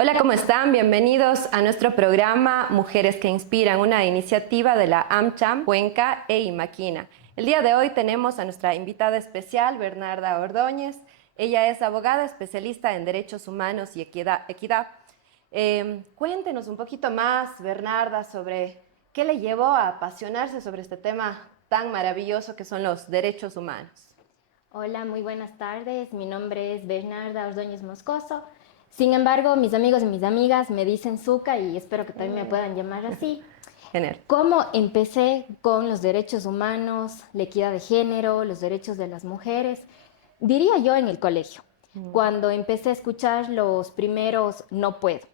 Hola, ¿cómo están? Bienvenidos a nuestro programa Mujeres que Inspiran, una iniciativa de la AmCham, Cuenca e Imaquina. El día de hoy tenemos a nuestra invitada especial, Bernarda Ordóñez. Ella es abogada especialista en derechos humanos y equidad. Cuéntenos un poquito más, Bernarda, sobre qué le llevó a apasionarse sobre este tema tan maravilloso que son los derechos humanos. Hola, muy buenas tardes. Mi nombre es Bernarda Ordóñez Moscoso. Sin embargo, mis amigos y mis amigas me dicen Zuka y espero que también me puedan llamar así. Genial. ¿Cómo empecé con los derechos humanos, la equidad de género, los derechos de las mujeres? Diría yo en el colegio, cuando empecé a escuchar los primeros no puedo.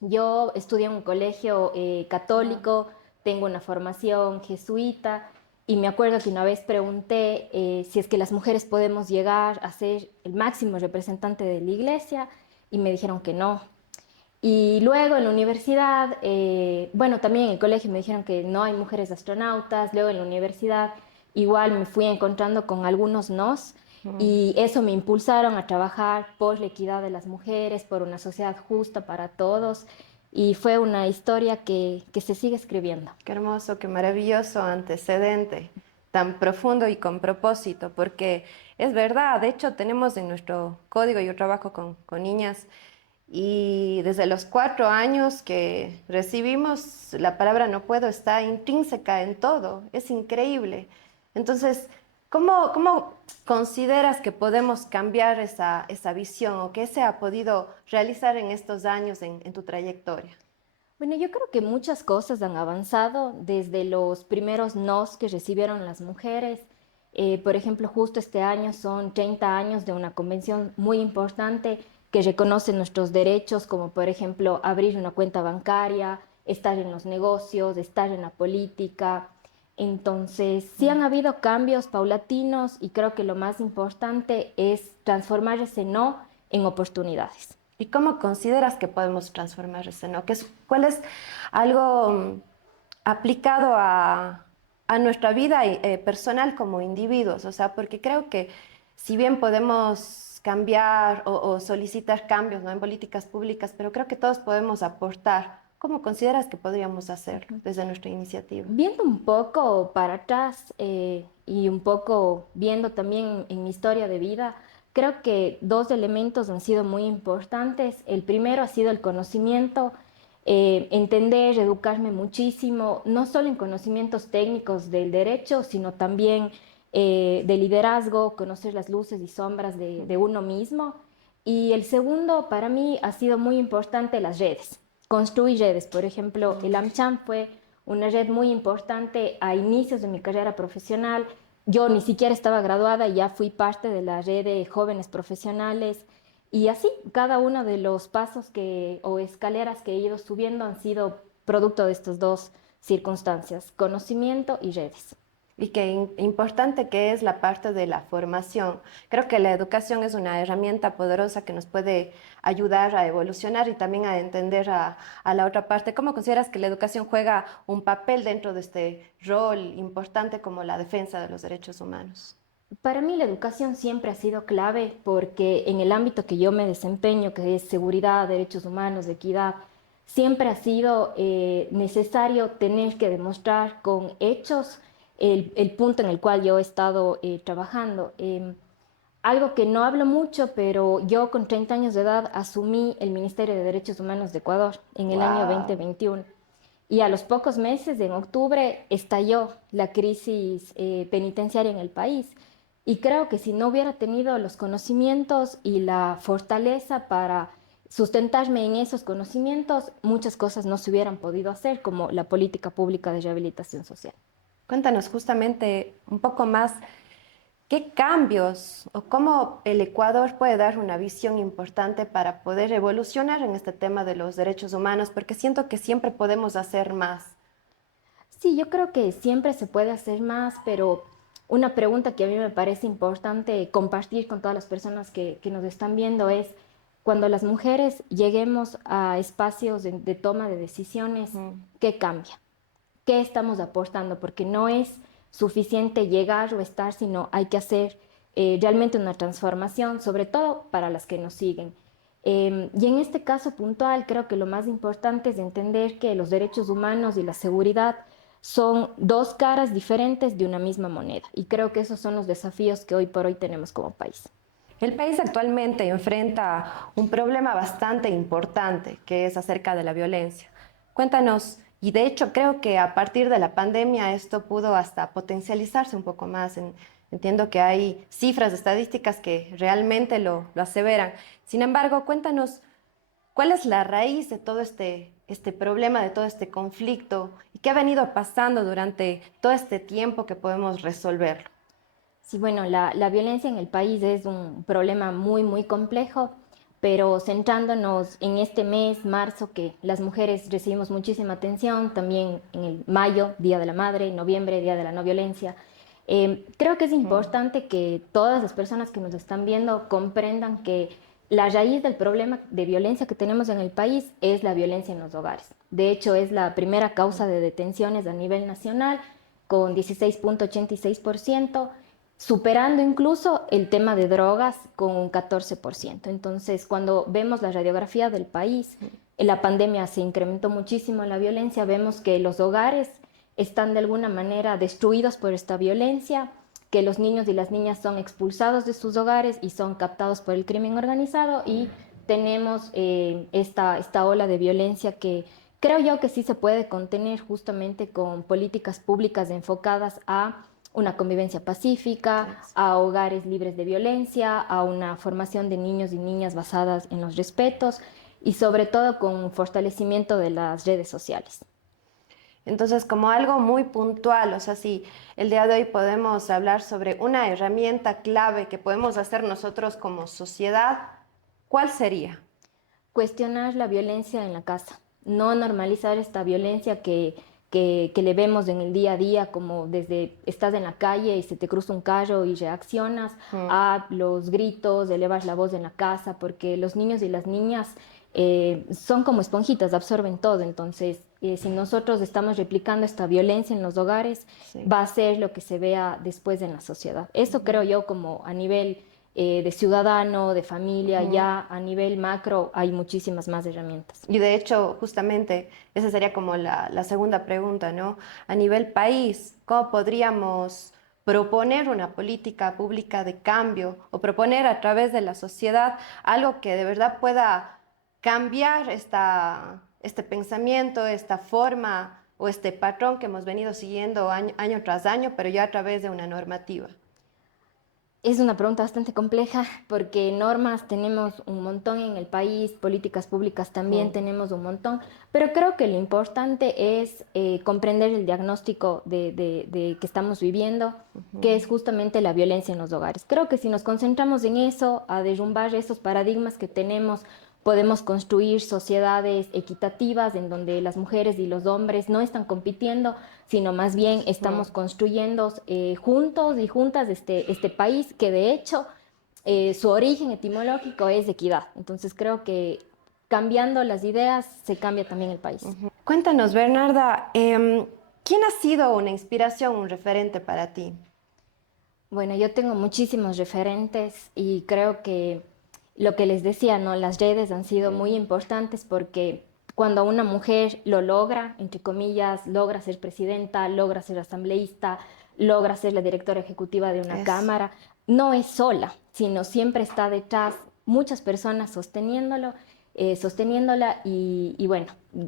Yo estudié en un colegio católico, tengo una formación jesuita y me acuerdo que una vez pregunté si es que las mujeres podemos llegar a ser el máximo representante de la iglesia y me dijeron que no. Y luego en la universidad, bueno, también en el colegio me dijeron que no hay mujeres astronautas, luego en la universidad igual me fui encontrando con algunos nos y eso me impulsaron a trabajar por la equidad de las mujeres, por una sociedad justa para todos y fue una historia que se sigue escribiendo. Qué hermoso, qué maravilloso antecedente, tan profundo y con propósito, porque es verdad, de hecho tenemos en nuestro código, yo trabajo con niñas y desde los 4 años que recibimos la palabra no puedo está intrínseca en todo, es increíble. Entonces, ¿cómo consideras que podemos cambiar esa visión o qué se ha podido realizar en estos años en tu trayectoria? Bueno, yo creo que muchas cosas han avanzado desde los primeros nos que recibieron las mujeres. Por ejemplo, justo este año son 30 años de una convención muy importante que reconoce nuestros derechos, como por ejemplo abrir una cuenta bancaria, estar en los negocios, estar en la política. Entonces, sí han habido cambios paulatinos y creo que lo más importante es transformar ese no en oportunidades. ¿Y cómo consideras que podemos transformar ese no? ¿Cuál es algo aplicado a nuestra vida personal como individuos? O sea, porque creo que si bien podemos cambiar o solicitar cambios, ¿no? En políticas públicas, pero creo que todos podemos aportar. ¿Cómo consideras que podríamos hacerlo desde nuestra iniciativa? Viendo un poco para atrás y un poco viendo también en mi historia de vida, creo que dos elementos han sido muy importantes. El primero ha sido el conocimiento, entender, educarme muchísimo, no solo en conocimientos técnicos del derecho, sino también de liderazgo, conocer las luces y sombras de uno mismo. Y el segundo, para mí, ha sido muy importante las redes. Construir redes, por ejemplo, el AmCham fue una red muy importante a inicios de mi carrera profesional. Yo ni siquiera estaba graduada y ya fui parte de la red de jóvenes profesionales. Y así, cada uno de los pasos o escaleras que he ido subiendo han sido producto de estas dos circunstancias, conocimiento y redes. Y qué importante que es la parte de la formación. Creo que la educación es una herramienta poderosa que nos puede ayudar a evolucionar y también a entender a la otra parte. ¿Cómo consideras que la educación juega un papel dentro de este rol importante como la defensa de los derechos humanos? Para mí la educación siempre ha sido clave porque en el ámbito que yo me desempeño, que es seguridad, derechos humanos, equidad, siempre ha sido necesario tener que demostrar con hechos el punto en el cual yo he estado trabajando. Algo que no hablo mucho, pero yo con 30 años de edad asumí el Ministerio de Derechos Humanos de Ecuador en el año Wow. 2021. Y a los pocos meses, en octubre, estalló la crisis penitenciaria en el país. Y creo que si no hubiera tenido los conocimientos y la fortaleza para sustentarme en esos conocimientos, muchas cosas no se hubieran podido hacer, como la política pública de rehabilitación social. Cuéntanos justamente un poco más. ¿Qué cambios o cómo el Ecuador puede dar una visión importante para poder evolucionar en este tema de los derechos humanos? Porque siento que siempre podemos hacer más. Sí, yo creo que siempre se puede hacer más, pero una pregunta que a mí me parece importante compartir con todas las personas que nos están viendo es, cuando las mujeres lleguemos a espacios de toma de decisiones, Ujú. ¿qué cambia? ¿Qué estamos aportando? Porque no es suficiente llegar o estar, sino hay que hacer realmente una transformación, sobre todo para las que nos siguen. Y en este caso puntual, creo que lo más importante es entender que los derechos humanos y la seguridad son dos caras diferentes de una misma moneda. Y creo que esos son los desafíos que hoy por hoy tenemos como país. El país actualmente enfrenta un problema bastante importante, que es acerca de la violencia. Cuéntanos, y de hecho creo que a partir de la pandemia esto pudo hasta potencializarse un poco más. Entiendo que hay cifras estadísticas que realmente lo aseveran. Sin embargo, cuéntanos, ¿cuál es la raíz de todo este problema, de todo este conflicto? ¿Y qué ha venido pasando durante todo este tiempo que podemos resolverlo? Sí, bueno, la violencia en el país es un problema muy, muy complejo, pero centrándonos en este mes, marzo, que las mujeres recibimos muchísima atención, también en el mayo, Día de la Madre, noviembre, Día de la No Violencia. Creo que es importante que todas las personas que nos están viendo comprendan que la raíz del problema de violencia que tenemos en el país es la violencia en los hogares. De hecho, es la primera causa de detenciones a nivel nacional, con 16,86%, superando incluso el tema de drogas con un 14%. Entonces, cuando vemos la radiografía del país, en la pandemia se incrementó muchísimo la violencia, vemos que los hogares están de alguna manera destruidos por esta violencia, que los niños y las niñas son expulsados de sus hogares y son captados por el crimen organizado y tenemos esta ola de violencia que creo yo que sí se puede contener justamente con políticas públicas enfocadas a una convivencia pacífica, a hogares libres de violencia, a una formación de niños y niñas basadas en los respetos y sobre todo con un fortalecimiento de las redes sociales. Entonces, como algo muy puntual, o sea, si el día de hoy podemos hablar sobre una herramienta clave que podemos hacer nosotros como sociedad, ¿cuál sería? Cuestionar la violencia en la casa, no normalizar esta violencia que le vemos en el día a día, como desde estás en la calle y se te cruza un carro y reaccionas, Mm. a los gritos, elevas la voz en la casa, porque los niños y las niñas son como esponjitas, absorben todo. Entonces, si nosotros estamos replicando esta violencia en los hogares, Sí. va a ser lo que se vea después en la sociedad. Eso creo yo como a nivel de ciudadano, de familia, Ujú. ya a nivel macro hay muchísimas más herramientas. Y de hecho, justamente, esa sería como la segunda pregunta, ¿no? A nivel país, ¿cómo podríamos proponer una política pública de cambio o proponer a través de la sociedad algo que de verdad pueda cambiar este pensamiento, esta forma o este patrón que hemos venido siguiendo año tras año, pero ya a través de una normativa? Es una pregunta bastante compleja porque normas tenemos un montón en el país, políticas públicas también Mm. tenemos un montón, pero creo que lo importante es comprender el diagnóstico de que estamos viviendo, que Ujú. es justamente la violencia en los hogares. Creo que si nos concentramos en eso, a derrumbar esos paradigmas que tenemos, podemos construir sociedades equitativas en donde las mujeres y los hombres no están compitiendo, sino más bien estamos Mm. construyendo juntos y juntas este país que de hecho su origen etimológico es equidad. Entonces creo que cambiando las ideas se cambia también el país. Cuéntanos, Bernarda, ¿quién ha sido una inspiración, un referente para ti? Bueno, yo tengo muchísimos referentes y creo que lo que les decía, ¿no? Las redes han sido muy Sí. importantes porque cuando una mujer lo logra, entre comillas, logra ser presidenta, logra ser asambleísta, logra ser la directora ejecutiva de una Es. cámara, no es sola, sino siempre está detrás muchas personas sosteniéndolo, sosteniéndola y bueno,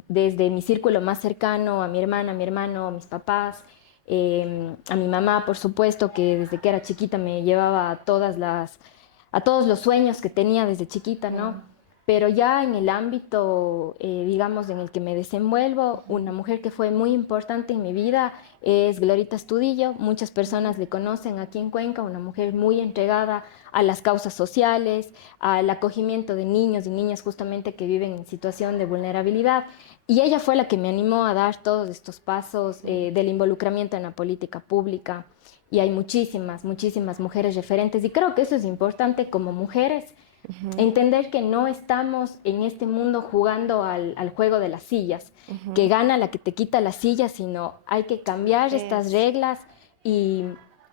desde mi círculo más cercano, a mi hermana, a mi hermano, a mis papás, a mi mamá, por supuesto, que desde que era chiquita me llevaba a todos los sueños que tenía desde chiquita, ¿no? Pero ya en el ámbito, digamos, en el que me desenvuelvo, una mujer que fue muy importante en mi vida es Glorita Estudillo. Muchas personas le conocen aquí en Cuenca, una mujer muy entregada a las causas sociales, al acogimiento de niños y niñas justamente que viven en situación de vulnerabilidad. Y ella fue la que me animó a dar todos estos pasos del involucramiento en la política pública. Y hay muchísimas, muchísimas mujeres referentes. Y creo que eso es importante como mujeres, Ujú. entender que no estamos en este mundo jugando al juego de las sillas, que Ujú. gana la que te quita las sillas, sino hay que cambiar estas Es. reglas y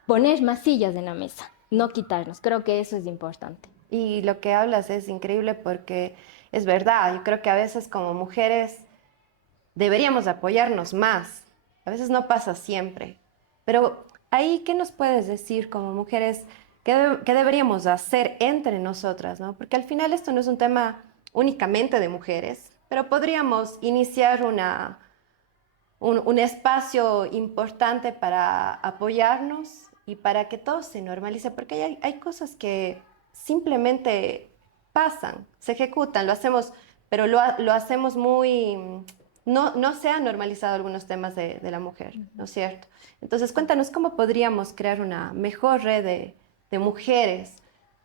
poner más sillas en la mesa, no quitarnos. Creo que eso es importante. Y lo que hablas es increíble porque es verdad. Yo creo que a veces como mujeres deberíamos apoyarnos más. A veces no pasa siempre. Pero ahí, ¿qué nos puedes decir como mujeres? ¿Qué deberíamos hacer entre nosotras, ¿no? Porque al final esto no es un tema únicamente de mujeres, pero podríamos iniciar un espacio importante para apoyarnos y para que todo se normalice, porque hay cosas que simplemente pasan, se ejecutan, lo hacemos, pero lo hacemos muy... No se han normalizado algunos temas de la mujer, ¿no es cierto? Entonces, cuéntanos cómo podríamos crear una mejor red de mujeres.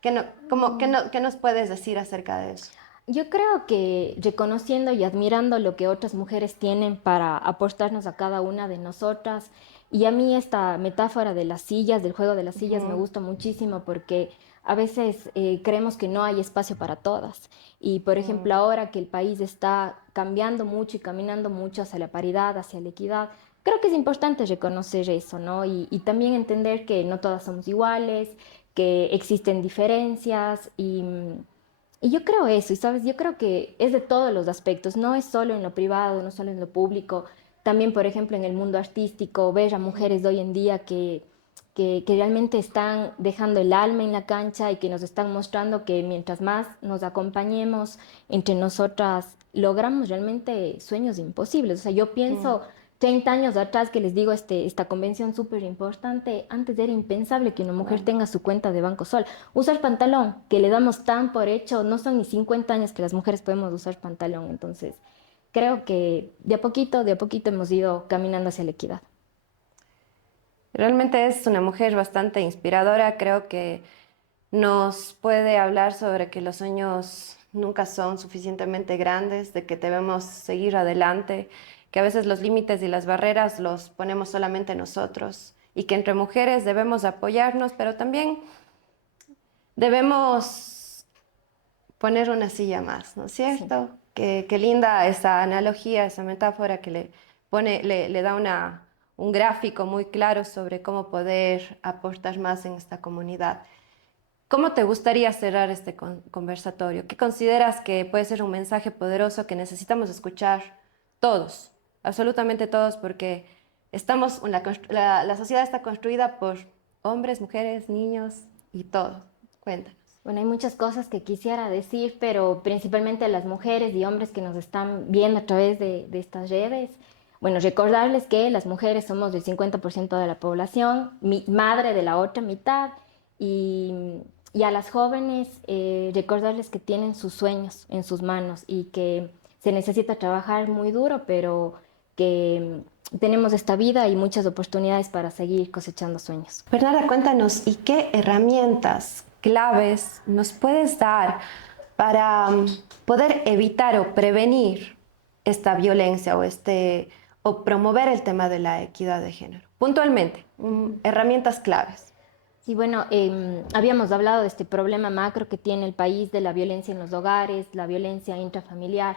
¿Qué nos puedes decir acerca de eso? Yo creo que reconociendo y admirando lo que otras mujeres tienen para aportarnos a cada una de nosotras, y a mí esta metáfora de las sillas, del juego de las sillas, me Ujú. gusta muchísimo porque a veces creemos que no hay espacio para todas. Y por ejemplo, Mm. ahora que el país está cambiando mucho y caminando mucho hacia la paridad, hacia la equidad, creo que es importante reconocer eso, ¿no? Y también entender que no todas somos iguales, que existen diferencias y yo creo eso, y sabes, yo creo que es de todos los aspectos, no es solo en lo privado, no solo en lo público, también, por ejemplo, en el mundo artístico, ver a mujeres de hoy en día que realmente están dejando el alma en la cancha y que nos están mostrando que mientras más nos acompañemos entre nosotras, logramos realmente sueños imposibles. O sea, yo pienso Mm. 30 años atrás que les digo esta convención súper importante, antes era impensable que una mujer Wow. tenga su cuenta de Banco Sol. Usar pantalón, que le damos tan por hecho, no son ni 50 años que las mujeres podemos usar pantalón. Entonces, creo que de a poquito hemos ido caminando hacia la equidad. Realmente es una mujer bastante inspiradora. Creo que nos puede hablar sobre que los sueños nunca son suficientemente grandes, de que debemos seguir adelante, que a veces los límites y las barreras los ponemos solamente nosotros y que entre mujeres debemos apoyarnos, pero también debemos poner una silla más, ¿no es Sí. cierto? Qué linda esa analogía, esa metáfora que le da un gráfico muy claro sobre cómo poder aportar más en esta comunidad. ¿Cómo te gustaría cerrar este conversatorio? ¿Qué consideras que puede ser un mensaje poderoso que necesitamos escuchar todos, absolutamente todos, porque la sociedad está construida por hombres, mujeres, niños y todos? Cuéntanos. Bueno, hay muchas cosas que quisiera decir, pero principalmente a las mujeres y hombres que nos están viendo a través de estas redes. Bueno, recordarles que las mujeres somos el 50% de la población, madre de la otra mitad, y, y a las jóvenes recordarles que tienen sus sueños en sus manos y que se necesita trabajar muy duro, pero que tenemos esta vida y muchas oportunidades para seguir cosechando sueños. Bernarda, cuéntanos, ¿y qué herramientas claves nos puedes dar para poder evitar o prevenir esta violencia o promover el tema de la equidad de género? Puntualmente, herramientas claves. Sí, bueno, habíamos hablado de este problema macro que tiene el país de la violencia en los hogares, la violencia intrafamiliar,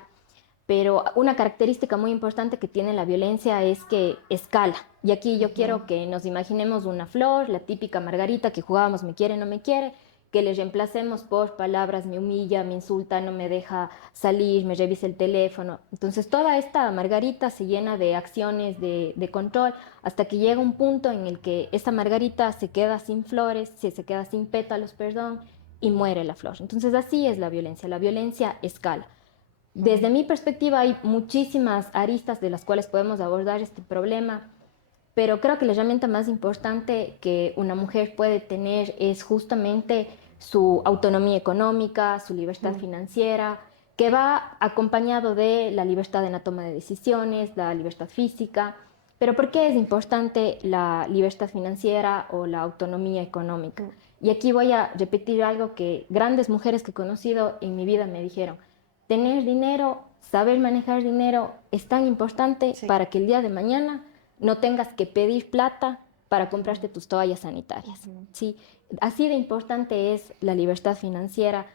pero una característica muy importante que tiene la violencia es que escala. Y aquí yo Ujú. quiero que nos imaginemos una flor, la típica margarita que jugábamos me quiere, no me quiere, que le reemplacemos por palabras me humilla, me insulta, no me deja salir, me revisa el teléfono. Entonces toda esta margarita se llena de acciones de control hasta que llega un punto en el que esta margarita se queda sin flores, se queda sin pétalos, perdón, y muere la flor. Entonces así es la violencia escala. Desde mi perspectiva hay muchísimas aristas de las cuales podemos abordar este problema, pero creo que la herramienta más importante que una mujer puede tener es justamente su autonomía económica, su libertad Ujú. financiera, que va acompañado de la libertad en la toma de decisiones, la libertad física. Pero ¿por qué es importante la libertad financiera o la autonomía económica? Y aquí voy a repetir algo que grandes mujeres que he conocido en mi vida me dijeron. Tener dinero, saber manejar dinero es tan importante Sí. para que el día de mañana no tengas que pedir plata para comprarte Ujú. tus toallas sanitarias. Ujú. ¿Sí? Así de importante es la libertad financiera.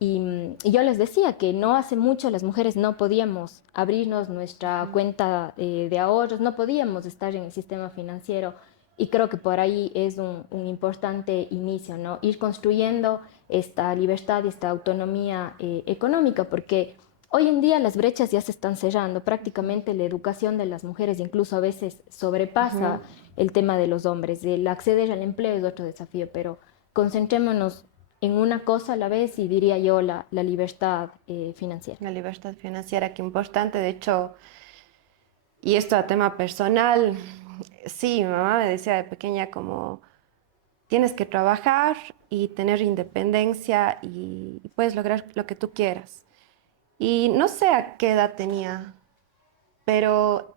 Y yo les decía que no hace mucho las mujeres no podíamos abrirnos nuestra Ujú. cuenta de ahorros, no podíamos estar en el sistema financiero y creo que por ahí es un importante inicio, ¿no? Ir construyendo esta libertad y esta autonomía económica, porque hoy en día las brechas ya se están cerrando, prácticamente la educación de las mujeres incluso a veces sobrepasa el tema de los hombres. El acceder al empleo es otro desafío, pero concentrémonos en una cosa a la vez y diría yo la libertad financiera. La libertad financiera, qué importante. De hecho, y esto a tema personal, sí, mi mamá me decía de pequeña como tienes que trabajar y tener independencia y puedes lograr lo que tú quieras. Y no sé a qué edad tenía, pero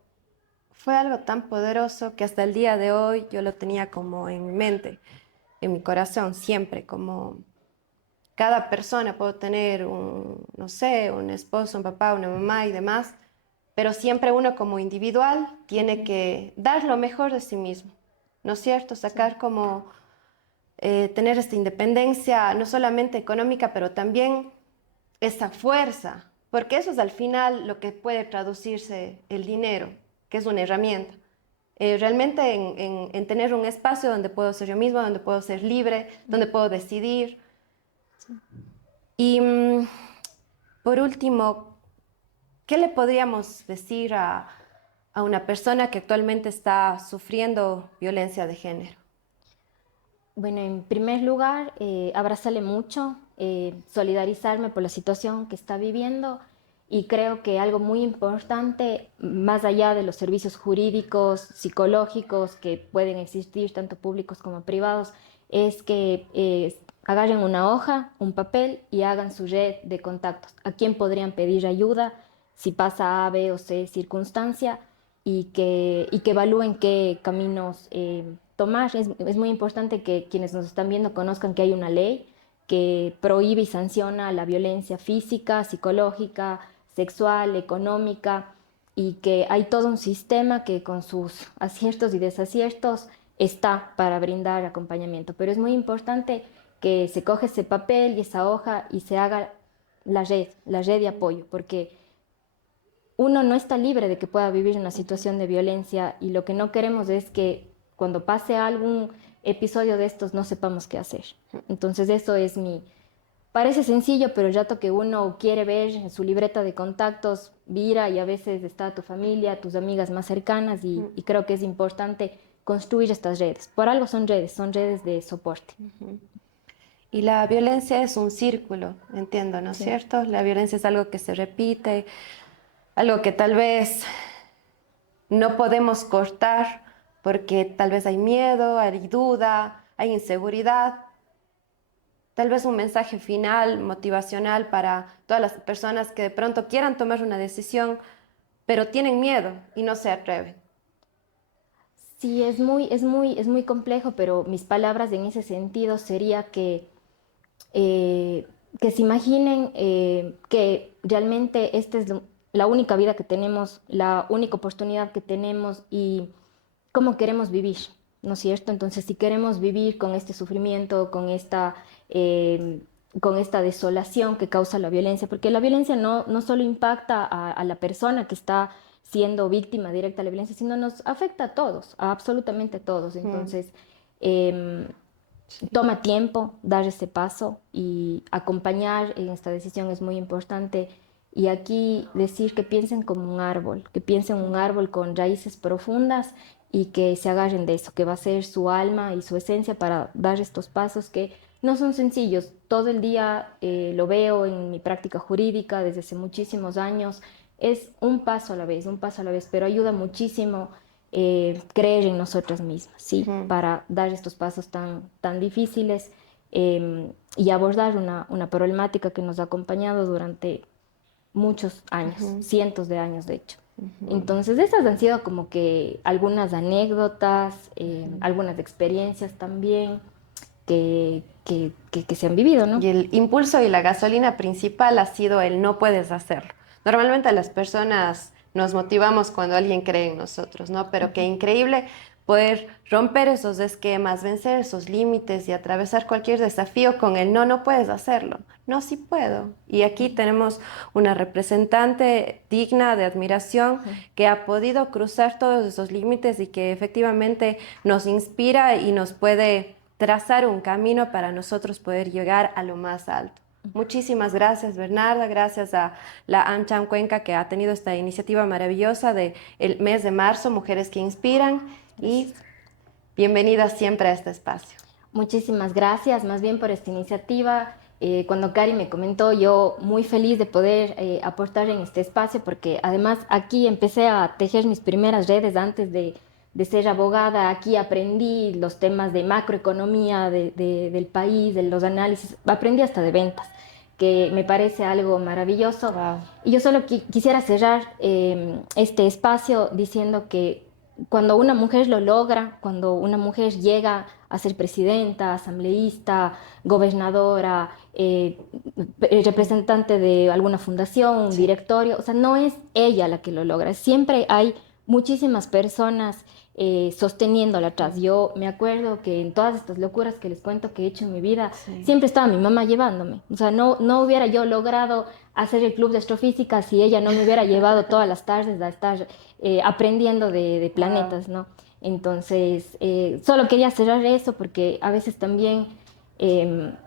fue algo tan poderoso que hasta el día de hoy yo lo tenía como en mi mente, en mi corazón, siempre, como cada persona puede tener un, no sé, un esposo, un papá, una mamá y demás, pero siempre uno como individual tiene que dar lo mejor de sí mismo, ¿no es cierto? Sacar como tener esta independencia, no solamente económica, pero también esa fuerza, porque eso es al final lo que puede traducirse el dinero, que es una herramienta. Realmente en tener un espacio donde puedo ser yo misma, donde puedo ser libre, donde puedo decidir. Y por último, ¿qué le podríamos decir a una persona que actualmente está sufriendo violencia de género? Bueno, en primer lugar, abrazarle mucho, solidarizarme por la situación que está viviendo y creo que algo muy importante, más allá de los servicios jurídicos, psicológicos que pueden existir, tanto públicos como privados, es que agarren una hoja, un papel y hagan su red de contactos. ¿A quién podrían pedir ayuda si pasa A, B o C circunstancia? Y que evalúen qué caminos tomar. Es muy importante que quienes nos están viendo conozcan que hay una ley que prohíbe y sanciona la violencia física, psicológica, sexual, económica, y que hay todo un sistema que con sus aciertos y desaciertos está para brindar acompañamiento. Pero es muy importante que se coge ese papel y esa hoja y se haga la red de apoyo, porque uno no está libre de que pueda vivir una situación de violencia y lo que no queremos es que cuando pase algún episodio de estos no sepamos qué hacer. Entonces eso es parece sencillo, pero el rato que uno quiere ver en su libreta de contactos, vira y a veces está tu familia, tus amigas más cercanas y creo que es importante construir estas redes. Por algo son redes de soporte. Y la violencia es un círculo, entiendo, ¿no es Sí. cierto? La violencia es algo que se repite, algo que tal vez no podemos cortar porque tal vez hay miedo, hay duda, hay inseguridad. Tal vez un mensaje final, motivacional para todas las personas que de pronto quieran tomar una decisión, pero tienen miedo y no se atreven. Sí, es muy complejo, pero mis palabras en ese sentido sería eh, que se imaginen que realmente esta es la única vida que tenemos, la única oportunidad que tenemos y cómo queremos vivir, ¿no es cierto? Entonces, si queremos vivir con este sufrimiento, eh, con esta desolación que causa la violencia, porque la violencia no solo impacta a la persona que está siendo víctima directa de la violencia, sino nos afecta a todos, a absolutamente a todos. Entonces, eh, Sí. toma tiempo dar ese paso y acompañar en esta decisión es muy importante. Y aquí decir que piensen como un árbol, que piensen un árbol con raíces profundas y que se agarren de eso, que va a ser su alma y su esencia para dar estos pasos que no son sencillos. Todo el día lo veo en mi práctica jurídica desde hace muchísimos años. Es un paso a la vez, un paso a la vez, pero ayuda muchísimo creer en nosotras mismas, ¿sí? Ujú. Para dar estos pasos tan difíciles y abordar una problemática que nos ha acompañado durante muchos años, Ujú. cientos de años de hecho. Ujú. Entonces, esas han sido como que algunas anécdotas, algunas experiencias también que se han vivido, ¿no? Y el impulso y la gasolina principal ha sido el no puedes hacerlo. Normalmente las personas nos motivamos cuando alguien cree en nosotros, ¿no? Pero qué increíble poder romper esos esquemas, vencer esos límites y atravesar cualquier desafío con el no, no puedes hacerlo. No, sí puedo. Y aquí tenemos una representante digna de admiración que ha podido cruzar todos esos límites y que efectivamente nos inspira y nos puede trazar un camino para nosotros poder llegar a lo más alto. Muchísimas gracias, Bernarda. Gracias a la AmCham Cuenca, que ha tenido esta iniciativa maravillosa del mes de marzo, Mujeres que Inspiran. Y bienvenida siempre a este espacio. Muchísimas gracias, más bien por esta iniciativa. Cuando Cari me comentó, yo muy feliz de poder aportar en este espacio, porque además aquí empecé a tejer mis primeras redes antes de ser abogada. Aquí aprendí los temas de macroeconomía del país, de los análisis, aprendí hasta de ventas, que me parece algo maravilloso. Wow. Y yo solo quisiera cerrar este espacio diciendo que cuando una mujer lo logra, cuando una mujer llega a ser presidenta, asambleísta, gobernadora, representante de alguna fundación, un Sí. directorio, o sea, no es ella la que lo logra, siempre hay muchísimas personas sosteniéndola atrás. Yo me acuerdo que en todas estas locuras que les cuento que he hecho en mi vida, Sí. siempre estaba mi mamá llevándome. O sea, no hubiera yo logrado hacer el club de astrofísica si ella no me hubiera llevado todas las tardes a estar aprendiendo de Wow. planetas, ¿no? Entonces, solo quería cerrar eso porque a veces también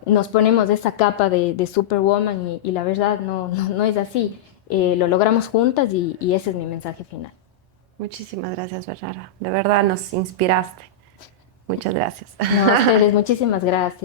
nos ponemos esa capa de Superwoman y la verdad no es así. Lo logramos juntas y ese es mi mensaje final. Muchísimas gracias, Bernarda. De verdad nos inspiraste. Muchas gracias. No, a ustedes, muchísimas gracias.